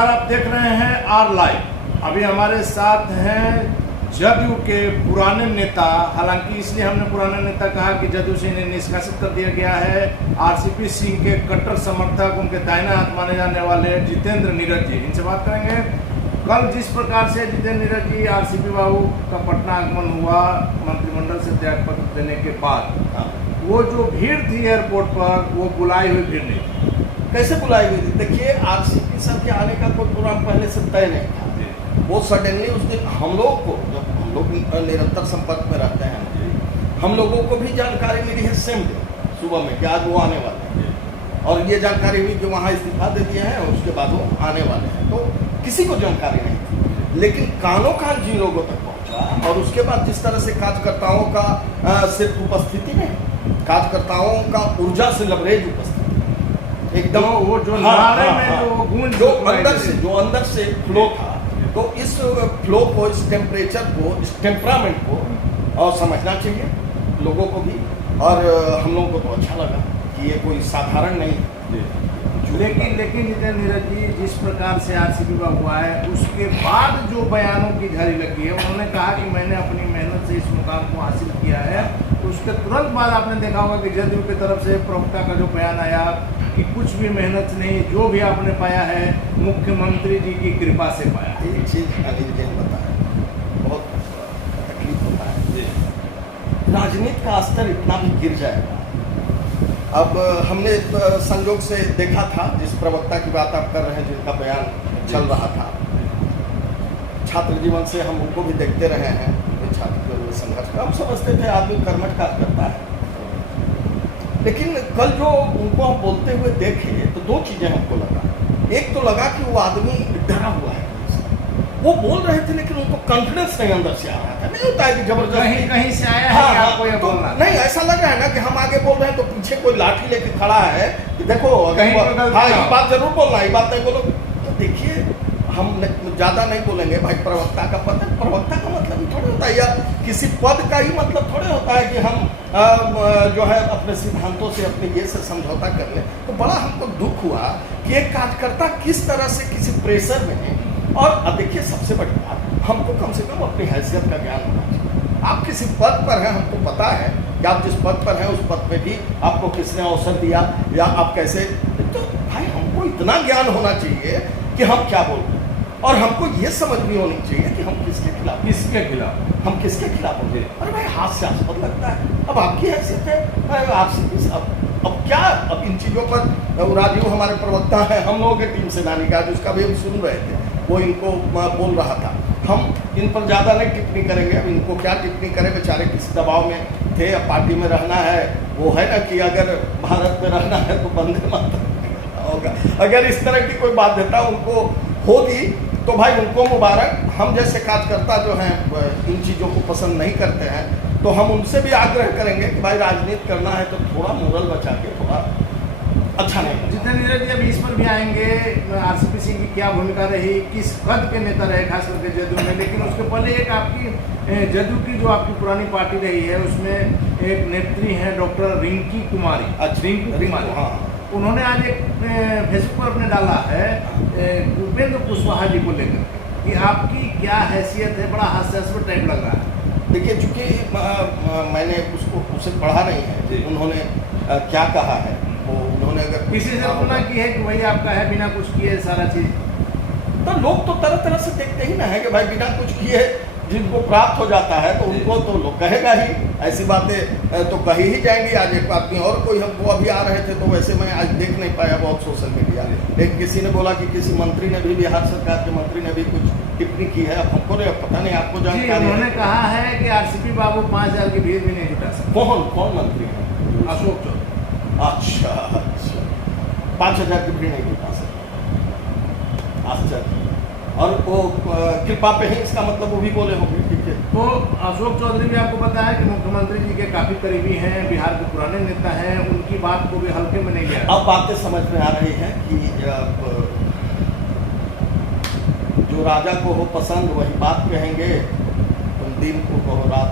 नमस्कार, आप देख रहे हैं आर लाइव। अभी हमारे साथ हैं जदयू के पुराने नेता, हालांकि इसलिए हमने पुराने नेता कहा कि जदयू से इन्हें निष्कासित कर दिया गया है। आरसीपी सिंह के कट्टर समर्थक, उनके दाहिना हाथ माने जाने वाले जितेंद्र नीरज जी, इनसे बात करेंगे। कल जिस प्रकार से जितेंद्र नीरज जी आरसीपी बाबू का पटना आगमन हुआ मंत्रिमंडल से त्यागपत्र देने के बाद, वो जो भीड़ थी एयरपोर्ट पर, वो बुलाई हुई भीड़ नहीं थी। कैसे बुलाई हुई थी? देखिए, आरसीपी सर के आने का कोई प्रोग्राम पहले से तय नहीं था। वो सडनली उस दिन हम लोग को, जब हम लोग निरंतर संपर्क में रहते हैं, हम लोगों को भी जानकारी मिली है सेम डे सुबह में कि आज वो आने वाले हैं, और ये जानकारी हुई कि वहाँ इस्तीफा दे दिए हैं और उसके बाद वो आने वाले हैं। तो किसी को जानकारी नहीं थी, लेकिन कानों कान जिन लोगों तक पहुँचा, और उसके बाद जिस तरह से कार्यकर्ताओं का सिर्फ उपस्थिति में, कार्यकर्ताओं का ऊर्जा से लबरेज उपस्थिति एकदम, वो जो नारे में जो गूंज, जो अंदर से फ्लो था, तो इस फ्लो को, इस टेम्परेचर को, इस टेम्परामेंट को और समझना चाहिए लोगों को भी, और हम लोगों को तो अच्छा लगा कि ये कोई साधारण नहीं है। लेकिन जितेंद्र नीरज जी, जिस प्रकार से आरसीपी बाबू आए, उसके बाद जो बयानों की झड़ी लगी है, उन्होंने कहा कि मैंने अपनी मेहनत से इस मुकाम को हासिल किया है। तो उसके तुरंत बाद आपने देखा होगा कि जदयू की तरफ से प्रवक्ता का जो बयान आया कि कुछ भी मेहनत नहीं, जो भी आपने पाया है मुख्यमंत्री जी की कृपा से पाया। एक चीज अनिल जैन बताया, बहुत तकलीफ होता है, राजनीति का स्तर इतना भी गिर जाएगा। अब हमने संयोग से देखा था, जिस प्रवक्ता की बात आप कर रहे हैं, जिनका बयान चल रहा था, छात्र जीवन से हम उनको भी देखते रहे हैं, छात्र संघर्ष का हम समझते थे आदमी कर्मठ कार्य करता है। लेकिन कल जो उनको हम बोलते हुए देखे, तो दो चीजें हमको लगा। एक तो लगा कि वो आदमी डरा हुआ है, वो बोल रहे थे लेकिन उनको कॉन्फिडेंस नहीं अंदर से आ रहा था। नहीं होता है कि जबरदस्ती कहीं से आया है, आपको ये तो बोलना नहीं, ऐसा लग रहा है ना कि हम आगे बोल रहे हैं तो पीछे कोई लाठी लेके खड़ा है कि देखो हाँ ये बात जरूर बोलना, ये बात नहीं बोलो। तो देखिए, हम ज्यादा नहीं बोलेंगे भाई, प्रवक्ता का पद है, प्रवक्ता का मतलब थोड़े होता है, या किसी पद का ही मतलब थोड़े होता है कि हम जो है अपने सिद्धांतों से, अपने ये से समझौता कर ले। तो बड़ा हमको दुख हुआ कि एक कार्यकर्ता किस तरह से किसी प्रेशर में, और देखिए सबसे बड़ी बात, हमको कम से कम अपनी हैसियत का ज्ञान होना चाहिए। आप किसी पद पर हैं, हमको पता है कि आप जिस पद पर हैं उस पद पे भी आपको किसने अवसर दिया, या आप कैसे, तो भाई हमको इतना ज्ञान होना चाहिए कि हम क्या बोल रहे हैं, और हमको ये समझ भी होनी चाहिए कि हम किसके खिलाफ हम किसके खिलाफ होंगे। अरे भाई, हास्यास्पद लगता है। अब आपकी हैसियत है, आरसीपी साहब, अब क्या, अब इन चीज़ों पर राजीव हमारे प्रवक्ता हैं, हम लोगों की टीम से नानी का, जिसका भी हम सुन रहे थे, वो इनको बोल रहा था। हम इन पर ज़्यादा नहीं टिप्पणी करेंगे, अब इनको क्या टिप्पणी करें, बेचारे किसी दबाव में थे, अब पार्टी में रहना है, वो है ना कि अगर भारत में रहना है तो वंदे मातरम होगा। अगर इस तरह की कोई बाध्यता उनको होगी तो भाई उनको मुबारक। हम जैसे कार्यकर्ता जो हैं इन चीज़ों को पसंद नहीं करते हैं, तो हम उनसे भी आग्रह करेंगे कि भाई राजनीति करना है तो थोड़ा मोरल बचा के, थोड़ा अच्छा नहीं। जितेंद्र नीरज जी अभी इस पर भी आएंगे, आरसीपी सिंह की क्या भूमिका रही, किस कद के नेता रहे खास करके जदयू में। लेकिन उसके पहले एक आपकी जदयू की जो आपकी पुरानी पार्टी रही है, उसमें एक नेत्री हैं डॉक्टर रिंकी कुमारी। रिंकी कुमारी, हाँ, उन्होंने आज एक फेसबुक पर अपने डाला है उपेंद्र कुशवाहा जी को लेकर कि आपकी क्या हैसियत है, बड़ा हास्यास्पद टाइप लग रहा है। देखिए, चूंकि मैंने उसे पढ़ा नहीं है, उन्होंने क्या कहा है, वो उन्होंने अगर किसी से तुलना की है कि वही आपका है, बिना कुछ किए सारा चीज, तो लोग तो तरह तरह से देखते ही ना है कि भाई बिना कुछ किए जिनको प्राप्त हो जाता है तो उनको तो लोग कहेगा ही, ऐसी बातें तो कही ही जाएंगी। आज एक आदमी और कोई, हमको अभी आ रहे थे तो वैसे मैं आज देख नहीं पाया बहुत सोशल मीडिया, लेकिन किसी ने बोला कि किसी मंत्री ने भी, बिहार सरकार के मंत्री ने भी कुछ टिप्पणी की है। अब हमको नहीं पता, नहीं आपको जानकारी। उन्होंने कहा है कि आरसीपी बाबू 5000 की भीड़ भी नहीं जुटा सकते। कौन मंत्री है? अशोक चौधरी। अच्छा, 5000 की भीड़ नहीं जुटा सकते, आश्चर्य। और वो कृपा पे ही इसका मतलब वो भी बोले होंगे, ठीक है। तो अशोक चौधरी भी आपको पता है कि मुख्यमंत्री जी के काफी करीबी हैं, बिहार के पुराने नेता हैं, उनकी बात को भी हल्के में नहीं लिया। अब बातें समझ में आ रही हैं कि जो राजा को हो पसंद वही बात कहेंगे, तुम दिन को कहो रात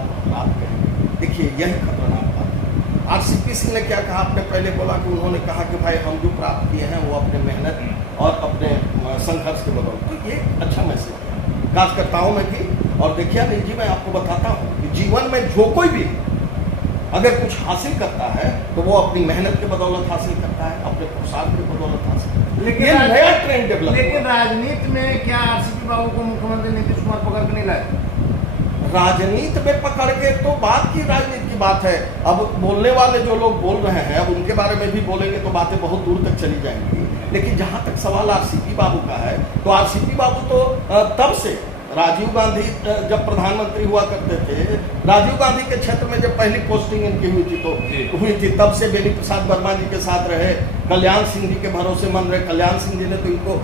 कहेंगे। देखिए, यही खतरनाक बात है। आरसीपी आरसीपी सिंह ने क्या कहा, आपने पहले बोला कि उन्होंने कहा कि भाई हम जो प्राप्त किए हैं वो अपने मेहनत और अपने संघर्ष के बदौलत, तो ये अच्छा मैसेज है कार्यकर्ताओं में भी। और देखिए अनिल जी, मैं आपको बताता हूँ कि जीवन में जो कोई भी अगर कुछ हासिल करता है तो वो अपनी मेहनत के बदौलत हासिल करता है, अपने पुरुषार्थ के बदौलत हासिल करता है। लेकिन ये नया ट्रेंड डेवलप। लेकिन राजनीति में क्या आरसीपी बाबू को मुख्यमंत्री नीतीश कुमार पकड़ के नहीं लाए? राजनीति में पकड़ के तो बात की राजनीति की बात है। अब बोलने वाले जो लोग बोल रहे हैं, अब उनके बारे में भी बोलेंगे तो बातें बहुत दूर तक चली जाएंगी। लेकिन जहां तक सवाल आरसीपी बाबू का है, तो आरसीपी बाबू तो तब से राजीव गांधी जब प्रधानमंत्री हुआ करते थे, राजीव गांधी के क्षेत्र में जब पहली पोस्टिंग इनकी हुई थी तब से बेनी प्रसाद वर्मा जी के साथ रहे, कल्याण सिंह जी के भरोसेमंद रहे। कल्याण सिंह जी ने तो इनको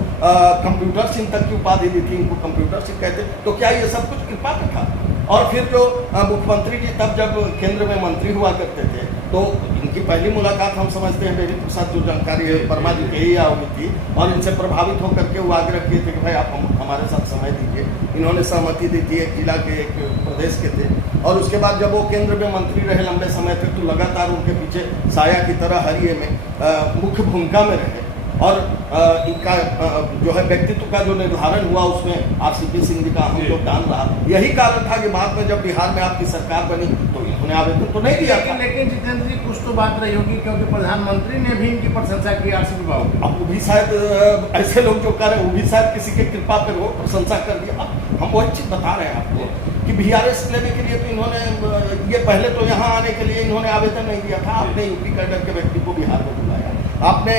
कंप्यूटर सिंह तक की उपाधि दी थी, इनको कंप्यूटर सिंह कहते। तो क्या ये सब कुछ कृपा का था? और फिर जो मुख्यमंत्री जी तब जब केंद्र में मंत्री हुआ करते थे, तो इनकी पहली मुलाकात हम समझते हैं बेनी प्रसाद, जो जानकारी है वर्मा जी के ही हुई थी, और इनसे प्रभावित होकर के वो आग्रह किए थे कि भाई आप हमारे साथ समय दीजिए। इन्होंने सहमति दी थी, एक जिला के, एक प्रदेश के थे। और उसके बाद जब वो केंद्र में मंत्री रहे लंबे समय तक, तो लगातार उनके पीछे साया की तरह हरिये में मुख्य भूमिका में रहे। और इनका जो है व्यक्तित्व का जो निर्धारण हुआ उसमें आरसीपी सिंह जी का अहम योगदान रहा। यही कारण था कि बाद में जब बिहार में आपकी सरकार बनी तो इन्होंने आवेदन तो नहीं दिया था। लेकिन जितेंद्र जी, कुछ तो बात रही होगी, क्योंकि प्रधानमंत्री ने भी इनकी प्रशंसा की आरसीपी बाबू। अब वो भी शायद ऐसे लोग जो कर रहे हैं, वो भी शायद किसी के कृपा पर वो प्रशंसा कर दिया। अब हम वही चीज बता रहे हैं आपको कि बीआरएस लेने के लिए तो इन्होंने, ये पहले तो यहाँ आने के लिए इन्होंने आवेदन नहीं दिया था। आपने यूपी कैडर के व्यक्ति को बिहार में बुलाया, आपने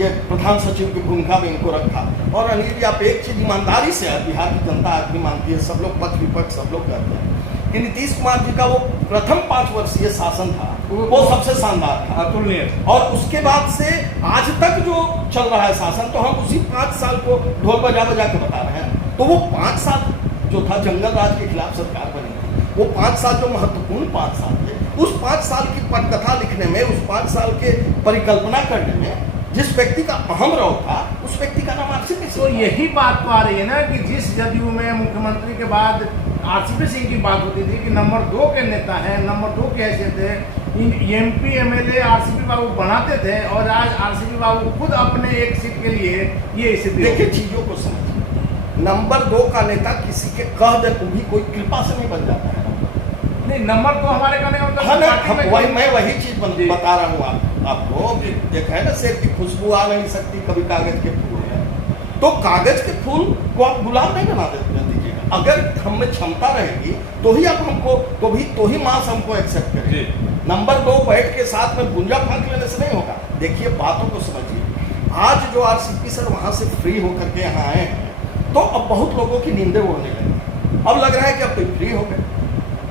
ये प्रधान सचिव की भूमिका में इनको रखा। और अनिल जी, आप एक चीज ईमानदारी से, बिहार की जनता आज भी मानती है, सब लोग पक्ष विपक्ष सब लोग कहते हैं कि नीतीश कुमार जी का वो प्रथम 5 वर्षीय शासन था, वो सबसे शानदार था, अतुलनीय। और उसके बाद से आज तक जो चल रहा है शासन, तो हम उसी 5 साल को ढोल बजा बजा के बता रहे हैं। तो वो 5 साल जो था जंगल राज के खिलाफ सरकार बनी थी, वो 5 साल जो महत्वपूर्ण 5 साल थे, उस 5 साल की पटकथा लिखने में, उस 5 साल के परिकल्पना करने में जिस व्यक्ति का अहम रोल था, उस व्यक्ति का नाम आरसीपी सिंह। तो यही बात तो आ रही है ना कि जिस जदयू में मुख्यमंत्री के बाद आरसीपी सिंह की बात होती थी कि नंबर 2 के नेता हैं, नंबर 2 की हैसियत है, एमपी एमएलए आरसीपी बाबू बनाते थे, और आज आरसीपी बाबू खुद अपने एक सीट के लिए ये स्थिति। देखिए चीजों को समझिए, नंबर 2 का नेता किसी के कह दे तो भी कोई कृपा से नहीं बन जाता है। नहीं, नंबर 2 हमारे कहने का मतलब वही मैं वही चीज बता रहा हूँ आपको कि देखा है ना, सेब की खुशबू आ नहीं सकती कभी कागज के फूल है। तो कागज के फूल को आप गुलाब नहीं बना दीजिएगा। अगर हम में क्षमता रहेगी तो ही आप हमको, तो ही मास हमको एक्सेप्ट करेगी। नंबर 2 बैठ के साथ में गुंजा फांक लेने से नहीं होगा। देखिए बातों को समझिए। आज जो आरसीपी सर वहां से फ्री होकर के यहाँ आए हैं, तो अब बहुत लोगों की नींदें उड़ने लगी। अब लग रहा है कि अब तो फ्री हो गए,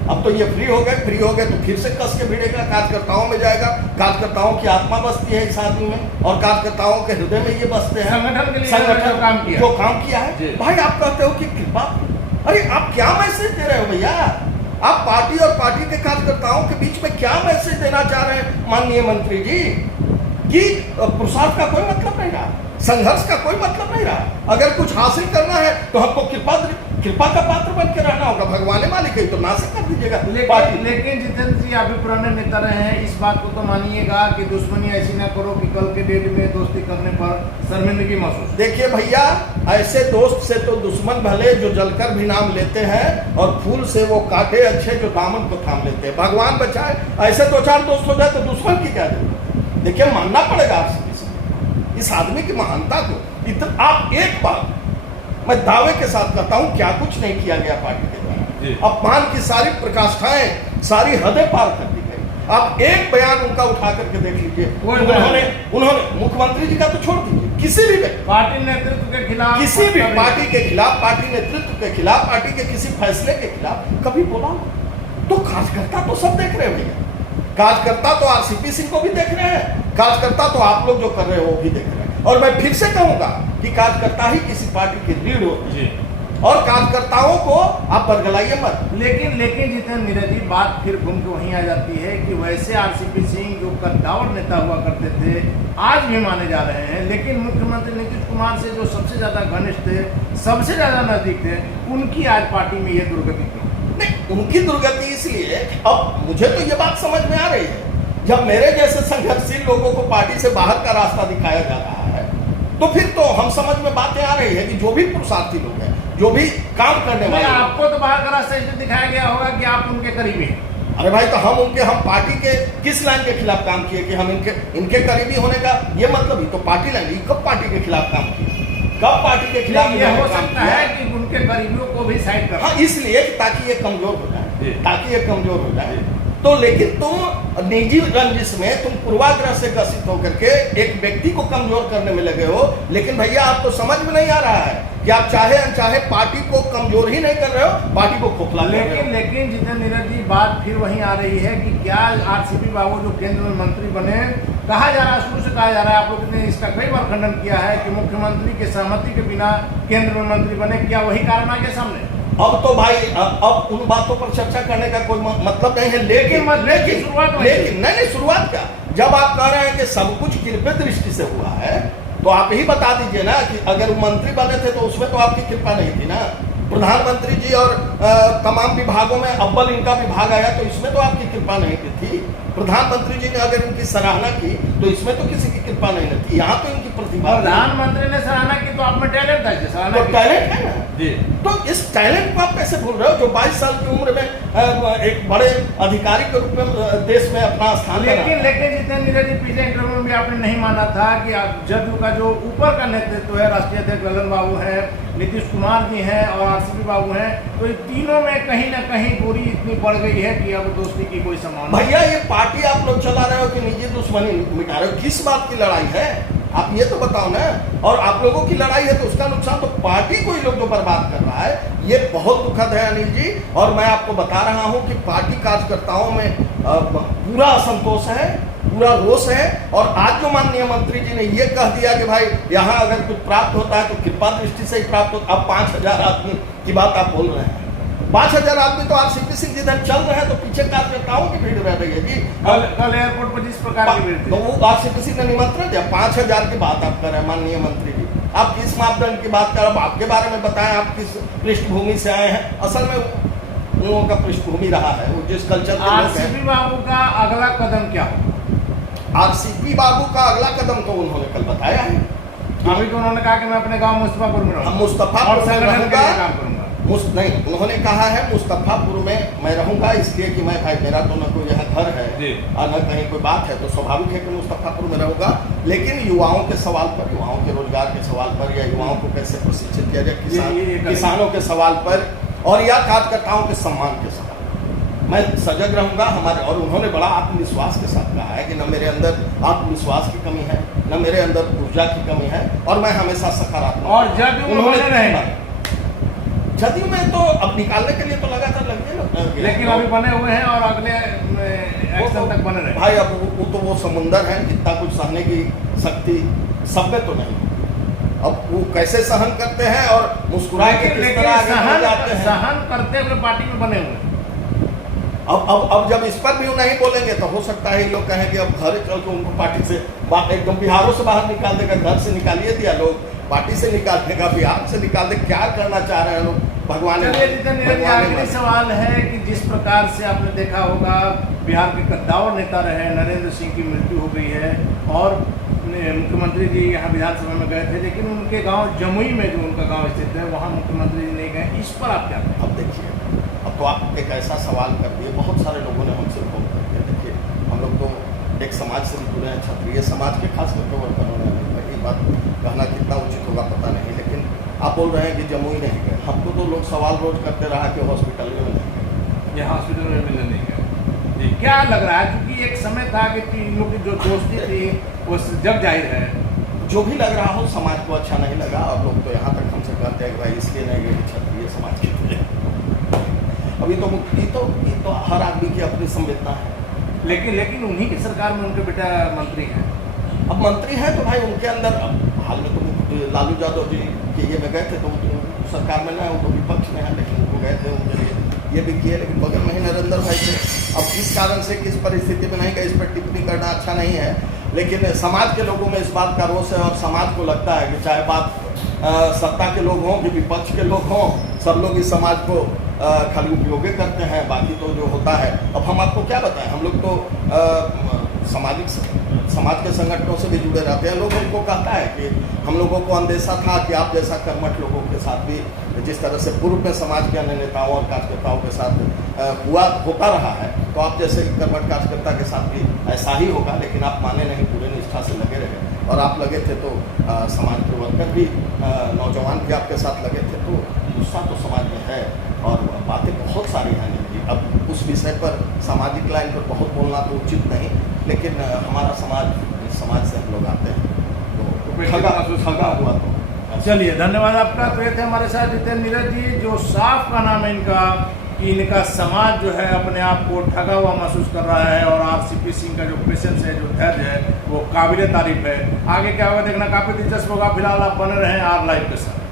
अब तो ये फ्री हो गए तो फिर से कस के भिड़ेगा, कार्यकर्ताओं में जाएगा। कार्यकर्ताओं की आत्मा बसती है इस आदमी में, और कार्यकर्ताओं के हृदय में ये बसते हैं। संगठन के लिए जो काम किया है। भाई आप कहते हो कि कृपा, अरे आप क्या मैसेज दे रहे हो भैया? आप पार्टी और पार्टी के कार्यकर्ताओं के बीच में क्या मैसेज देना चाह रहे हैं माननीय मंत्री जी? कि पुरुषार्थ का कोई मतलब नहीं रहा, संघर्ष का कोई मतलब नहीं रहा। अगर कुछ हासिल करना है तो हमको कृपा का पात्र बन के रहना होगा। भगवान मालिक है तो नासिक कर दीजिएगा। लेकिन जितेंद्र जी, आप भी पुराने नेता रहे हैं, इस बात को तो मानिएगा कि दुश्मनी ऐसी ना करो कि कल के डेट में दोस्ती करने पर शर्मिंदगी महसूस। देखिए भैया, ऐसे दोस्त से तो दुश्मन भले जो जलकर भी नाम लेते हैं, और फूल से वो काटे अच्छे जो दामन को थाम लेते हैं। भगवान बचाए, ऐसे 2-4 दोस्त हो जाए तो दुश्मन की क्या जरूरत? देखिए मानना पड़ेगा आपसे इस आदमी की महानता को। आप एक बार मैं दावे के साथ कहता हूं, क्या कुछ नहीं किया गया पार्टी के द्वारा। अपमान की सारी प्रकाष्ठाएं, सारी हदें पार कर दी गई। आप एक बयान उनका उठा करके देख लीजिए। उन्होंने मुख्यमंत्री जी का तो छोड़ दीजिए, किसी भी पार्टी नेतृत्व के खिलाफ, किसी भी पार्टी के खिलाफ, पार्टी नेतृत्व के खिलाफ, पार्टी के किसी फैसले के खिलाफ कभी बोला? तो कार्यकर्ता तो सब देख रहे हैं भैया। कार्यकर्ता तो आरसीपी सिंह को भी देख रहे हैं, कार्यकर्ता तो आप लोग जो कर रहे हो वो भी देख रहे हैं। और मैं फिर से कहूंगा कि कार्यकर्ता ही किसी पार्टी की रीढ़ होती है, और कार्यकर्ताओं को आप बरगलाइए मत। लेकिन जितेंद्र नीरज जी, बात फिर घूम के वहीं आ जाती है कि वैसे आरसीपी सिंह जो कद्दावर नेता हुआ करते थे, आज भी माने जा रहे हैं, लेकिन मुख्यमंत्री नीतीश कुमार से जो सबसे ज्यादा घनिष्ठ थे, सबसे ज्यादा नजदीक थे, उनकी आज पार्टी में ये दुर्गति क्यों? नहीं, उनकी दुर्गति इसलिए, अब मुझे तो ये बात समझ में आ रही है जब मेरे जैसे संघर्षशील लोगों को पार्टी से बाहर का रास्ता दिखाया जा रहा है, तो फिर तो हम समझ में बातें आ रही है कि जो भी पुरुषार्थी लोग हैं, जो भी काम करने वाले, आपको तो बाहर का रास्ता इसलिए दिखाया गया होगा कि आप उनके करीबी हैं। अरे भाई, तो हम पार्टी के किस लाइन के खिलाफ काम किए कि हम इनके करीबी होने का ये मतलब ही तो पार्टी लाइन, कब पार्टी के खिलाफ काम किए, कब पार्टी के खिलाफ ये हो सकता है कि उनके करीबियों को भी साइड कर, हाँ, इसलिए ताकि ये कमजोर हो जाए, ताकि ये कमजोर हो जाए। तो लेकिन तुम निजी रंजिश में तुम पूर्वाग्रह से ग्रसित होकर के एक व्यक्ति को कमजोर करने में लगे हो। लेकिन भैया, आपको समझ में नहीं आ रहा है कि आप चाहे अनचाहे पार्टी को कमजोर ही नहीं कर रहे हो, पार्टी को खोखला कर रहे हो। लेकिन जितेंद्र नीरज जी, बात फिर वहीं आ रही है कि क्या आरसीपी बाबू जो केंद्र में मंत्री बने, कहा जा रहा है, शुरू से कहा जा रहा है, आप लोग ने इसका कई बार खंडन किया है कि मुख्यमंत्री के सहमति के बिना केंद्र में मंत्री बने, क्या वही कारण आ गया सामने? अब तो भाई, अब उन बातों पर चर्चा करने का कोई मतलब नहीं है। लेकिन नहीं, शुरुआत क्या, जब आप कह रहे हैं कि सब कुछ कृपा दृष्टि से हुआ है, तो आप ही बता दीजिए ना कि अगर वो मंत्री बने थे तो उसमें तो आपकी कृपा नहीं थी ना। प्रधानमंत्री जी और तमाम विभागों में अव्वल इनका विभाग आया, तो इसमें तो आपकी कृपा नहीं थी। प्रधानमंत्री जी ने अगर इनकी सराहना की तो इसमें तो किसी की कृपा नहीं थी, यहाँ तो इनकी प्रतिभा। प्रधानमंत्री ने सराहना की तो आप में टैलेंट था, तो टैलेंट है ना जी। तो इस टैलेंट को आप कैसे भूल रहे हो, जो 22 साल की उम्र में एक बड़े अधिकारी के रूप में देश में अपना स्थान। लेकिन जितेंद्र नीरज जी, पिछले इंटरव्यू में भी आपने नहीं माना था कि जदयू का जो ऊपर का नेतृत्व है, राष्ट्रीय अध्यक्ष ललन बाबू है, नीतीश कुमार जी हैं और आरसीपी बाबू हैं, तो इन तीनों में कहीं ना कहीं दूरी इतनी बढ़ गई है कि अब दोस्ती की कोई संभावना। भैया, ये पार्टी आप लोग चला रहे हो कि निजी दुश्मनी मिटा रहे हो? किस बात की लड़ाई है, आप ये तो बताओ ना। और आप लोगों की लड़ाई है तो उसका नुकसान तो पार्टी को ही लोग जो बर्बाद कर रहा है, ये बहुत दुखद है अनिल जी। और मैं आपको बता रहा हूँ कि पार्टी कार्यकर्ताओं में पूरा असंतोष है, पूरा रोष है। और आज जो माननीय मंत्री जी ने ये कह दिया कि भाई यहाँ अगर कुछ प्राप्त होता है तो कृपा दृष्टि से ही प्राप्त होता। अब 5000 आदमी की बात आप बोल रहे हैं, 5000 आदमी तो आरसीपी सिंह जिधर चल रहे हैं तो पीछे कार्यकर्ताओं की भीड़ रह रही है जी। कल एयरपोर्ट पर जिस प्रकार की भीड़ थी, तो वो आरसीपी सिंह ने निमंत्रण दिया। 5000 की बात आप कर रहे हैं माननीय मंत्री जी, आप किस मापदंड की बात कर रहे हैं? आपके बारे में बताएं, आप किस पृष्ठभूमि से आए हैं? असल में उन लोगों का पृष्ठभूमि रहा है, वो जिस कल्चर के। आरसीपी बाबू का अगला कदम क्या होगा? आरसीपी बाबू का अगला कदम तो उन्होंने कल बताया है। अभी तो उन्होंने कहा कि मैं अपने गांव मुस्तफापुर में रहूंगा, मुस्तफापुर में रहूंगा, काम करूंगा। नहीं, उन्होंने कहा है मुस्तफापुर में मैं रहूंगा, इसलिए कि मैं भाई मेरा तो न कोई यहाँ घर है और न कहीं कोई बात है, तो स्वाभाविक है कि मुस्तफापुर में रहूंगा। लेकिन युवाओं के सवाल पर, युवाओं के रोजगार के सवाल पर, या युवाओं को कैसे प्रशिक्षित किया जाए, किसानों के सवाल पर, और या कार्यकर्ताओं के सम्मान के सवाल मैं सजग रहूंगा। हमारे, और उन्होंने बड़ा आत्मविश्वास के साथ कहा है कि न मेरे अंदर आत्मविश्वास की कमी है, न मेरे अंदर ऊर्जा की कमी है, और मैं हमेशा सकारात्मक। और जदयू में तो अब निकालने के लिए तो लगातार लगे, लेकिन अभी बने हुए हैं और अगले एक्शन तक बने रहे भाई। अब वो समुंदर है, जितना कुछ सहने की शक्ति सब में तो नहीं। अब वो कैसे सहन करते हैं और मुस्कुरा के किस तरह आगे जाते हैं, सहन करते हुए पार्टी में बने हुए। अब जब इस पर भी नहीं बोलेंगे तो हो सकता है लोग कहें कि अब घर चल के उनको पार्टी से एकदम बिहारों से बाहर निकाल देगा। घर से निकालिए दिया, लोग पार्टी से निकाल देगा, बिहार से निकाल दे। क्या करना चाह रहे हैं लोग, भगवान। आखिरी सवाल है कि जिस प्रकार से आपने देखा होगा, बिहार के कद्दावर नेता रहे नरेंद्र सिंह की मृत्यु हो गई है, और मुख्यमंत्री जी यहाँ विधानसभा में गए थे, लेकिन उनके गांव जमुई में जो उनका गांव स्थित है वहाँ मुख्यमंत्री जी नहीं गए। इस पर आप क्या कहें? अब देखिए, अब तो आप एक ऐसा सवाल कर दिए, बहुत सारे लोगों ने हमसे फोन कर दिया। देखिए, हम लोग तो एक समाज से जुड़े हैं, क्षत्रिय समाज के खास करके वर्करों ने। ये बात कहना कितना उचित होगा पता नहीं, लेकिन आप बोल रहे हैं कि जमुई नहीं गए। हमको तो लोग सवाल रोज करते रहा कि हॉस्पिटल में नहीं गए, ये हॉस्पिटल में मिलने नहीं गए। क्या लग रहा है, क्योंकि एक समय था कि तीन लोग की जो दोस्ती थी वो जग जाहिर है। जो भी लग रहा हो, समाज को अच्छा नहीं लगा, और लोग तो यहाँ तक हमसे कहते हैं कि भाई इसलिए नहीं गए क्षत्रिय समाज के थे। अभी तो ये तो हर आदमी की अपनी संवेदना है। लेकिन उन्हीं की सरकार में उनके बेटा मंत्री हैं। अब मंत्री हैं तो भाई उनके अंदर, हाल में तो लालू यादव जी के ये में गए थे तो सरकार में ना, वो तो विपक्ष में है, लेकिन उनको गए थे, उनके लिए ये भी किए। लेकिन बगल में ही नरेंद्र भाई थे। अब इस कारण से किस परिस्थिति में नहीं गए, इस पर टिप्पणी करना अच्छा नहीं है। लेकिन समाज के लोगों में इस बात का रोष है, और समाज को लगता है कि चाहे बात सत्ता के लोग हों कि विपक्ष के लोग हों, सब लोग इस समाज को खाली उपयोग करते हैं, बाकी तो जो होता है। अब हम आपको क्या बताएं, हम लोग तो समाज के संगठनों से भी जुड़े रहते हैं। लोग उनको कहता है कि हम लोगों को अंदेशा था कि आप जैसा कर्मठ लोगों के साथ भी जिस तरह से पूर्व में समाज के अन्य नेताओं और कार्यकर्ताओं के साथ होता रहा है, तो आप जैसे कर्मठ कार्यकर्ता के साथ भी ऐसा ही होगा। लेकिन आप माने नहीं, पूरे निष्ठा से लगे रहे और आप लगे थे तो समाज प्रवर्तक भी नौजवान भी आपके साथ लगे थे, तो गुस्सा तो समाज में है और बातें बहुत सारी हैं। अब उस विषय पर सामाजिक लाइन पर बहुत बोलना तो उचित नहीं, लेकिन हमारा समाज से हम लोग आते हैं तो ठगा हुआ तो। चलिए, धन्यवाद आपका। तो ये थे हमारे साथ जितेंद्र नीरज जी, जो साफ का नाम है इनका कि इनका समाज जो है अपने आप को ठगा हुआ महसूस कर रहा है और आरसीपी सिंह का जो पेशेंस है, जो धैर्य है, वो काबिल तारीफ है। आगे क्या होगा देखना काफ़ी दिलचस्प होगा। फिलहाल आप बने रहें आर लाइव के साथ।